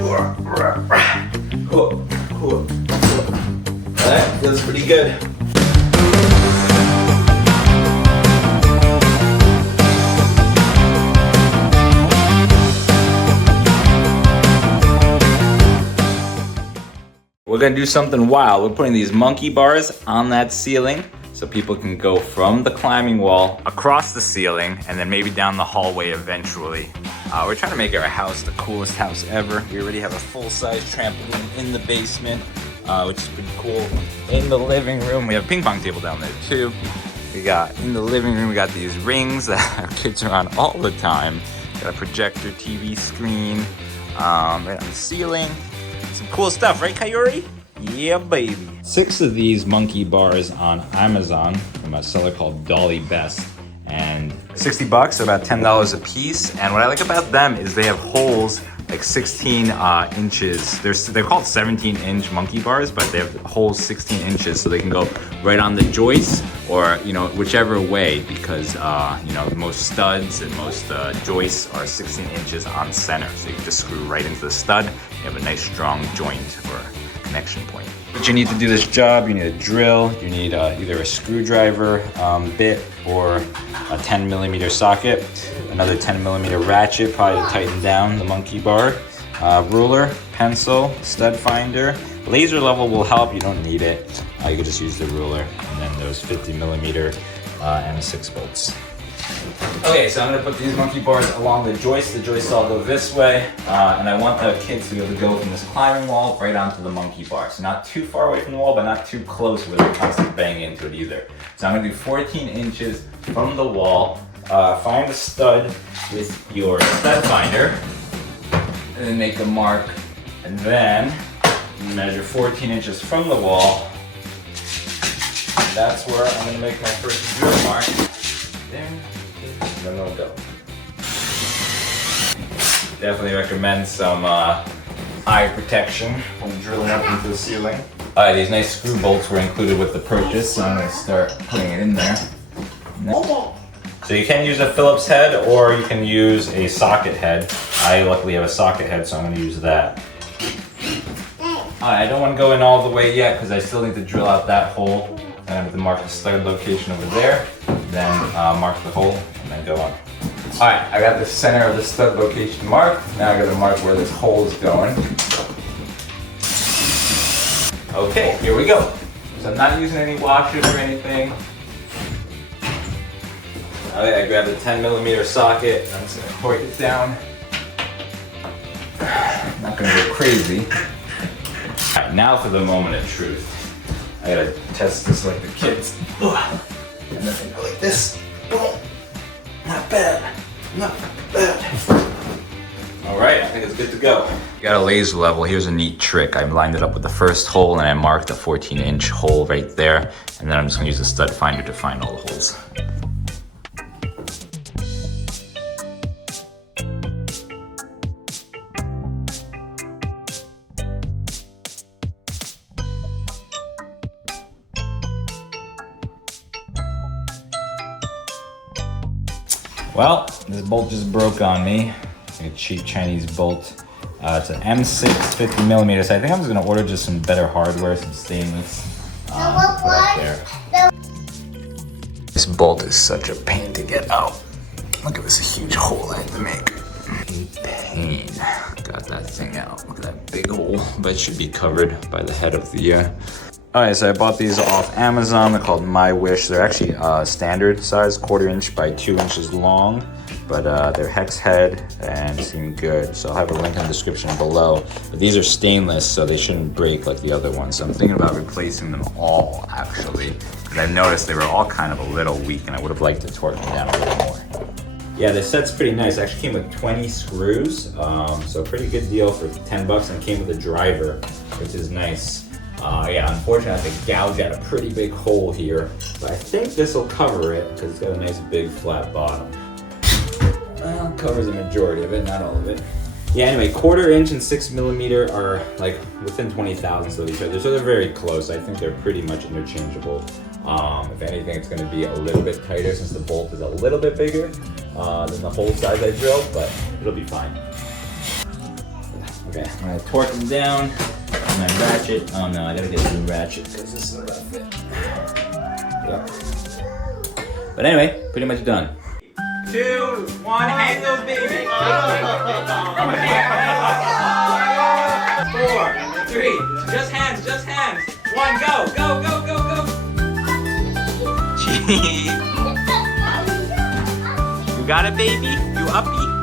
Alright, feels pretty good. We're gonna do something wild. We're putting these monkey bars on that ceiling so people can go from the climbing wall across the ceiling and then maybe down the hallway eventually. We're trying to make our house the coolest house ever. We already have a full-size trampoline in the basement, which is pretty cool. In the living room, we have a ping pong table down there too. We got, in the living room, we got these rings that our kids are on all the time. Got a projector TV screen right on the ceiling. Some cool stuff, right, Coyote? Yeah, baby. 6 of these monkey bars on Amazon from a seller called Dolly Best. And $60, about $10 a piece. And what I like about them is they have holes like 16 inches. They're called 17-inch monkey bars, but they have holes 16 inches, so they can go right on the joists or, you know, whichever way, because you know, most studs and most joists are 16 inches on center. So you can just screw right into the stud. You have a nice strong joint or connection point. But you need to do this job, you need a drill, you need either a screwdriver bit or a 10mm socket, another 10mm ratchet probably to tighten down the monkey bar, ruler, pencil, stud finder. Laser level will help, you don't need it. You can just use the ruler, and then those 50mm and 6 bolts. Okay, so I'm gonna put these monkey bars along the joists. The joists all go this way, and I want the kids to be able to go from this climbing wall right onto the monkey bar. So not too far away from the wall, but not too close where they're constantly banging into it either. So I'm gonna do 14 inches from the wall. Find a stud with your stud finder, and then make a mark, and then measure 14 inches from the wall. And that's where I'm gonna make my first drill mark. There. And then they'll go. Definitely recommend some eye protection when drilling up into the ceiling. Alright, these nice screw bolts were included with the purchase, so I'm going to start putting it in there. So you can use a Phillips head or you can use a socket head. I luckily have a socket head, so I'm going to use that. I don't want to go in all the way yet because I still need to drill out that hole. I have to mark the stud location over there, then mark the hole, and then go on. Alright, I got the center of the stud location marked. Now I gotta mark where this hole is going. Okay, here we go. So I'm not using any washers or anything. Alright, I grabbed a 10mm socket. I'm just gonna torque it down. I'm not gonna go crazy. Alright, now for the moment of truth. I gotta test this like the kids. And then go like this. Boom. Not bad. Not bad. Alright, I think it's good to go. Got a laser level. Here's a neat trick. I lined it up with the first hole and I marked a 14-inch hole right there. And then I'm just gonna use the stud finder to find all the holes. Well, this bolt just broke on me. A cheap Chinese bolt. It's an M6 50mm. So I think I'm just gonna order just some better hardware, some stainless. Put up there. This bolt is such a pain to get out. Look at this huge hole I had to make. Pain. Got that thing out. Look at that big hole. But it should be covered by the head of the. Alright, so I bought these off Amazon. They're called My Wish. They're actually standard size, 1/4 inch by 2 inches long, but they're hex head and seem good. So I'll have a link in the description below. But these are stainless, so they shouldn't break like the other ones. So I'm thinking about replacing them all, actually, because I've noticed they were all kind of a little weak, and I would have liked to torque them down a little more. Yeah, this set's pretty nice. It actually came with 20 screws, so a pretty good deal for $10, and it came with a driver, which is nice. Yeah, unfortunately I have to gouge out a pretty big hole here, but I think this will cover it because it's got a nice big flat bottom. Well, it covers the majority of it, not all of it. Yeah, anyway, 1/4 inch and 6mm are like within 20 thousandths of each other, so they're very close. I think they're pretty much interchangeable. If anything, it's going to be a little bit tighter since the bolt is a little bit bigger than the hole size I drilled, but it'll be fine. Okay, I'm gonna torque them down. My ratchet. Oh no, I gotta get a new ratchet because this is not gonna fit. Yep. But anyway, pretty much done. 2, 1, hang those babies. 4, 3, just hands, just hands. 1, go, go, go, go, go. Jeez. You got it, baby? You uppy?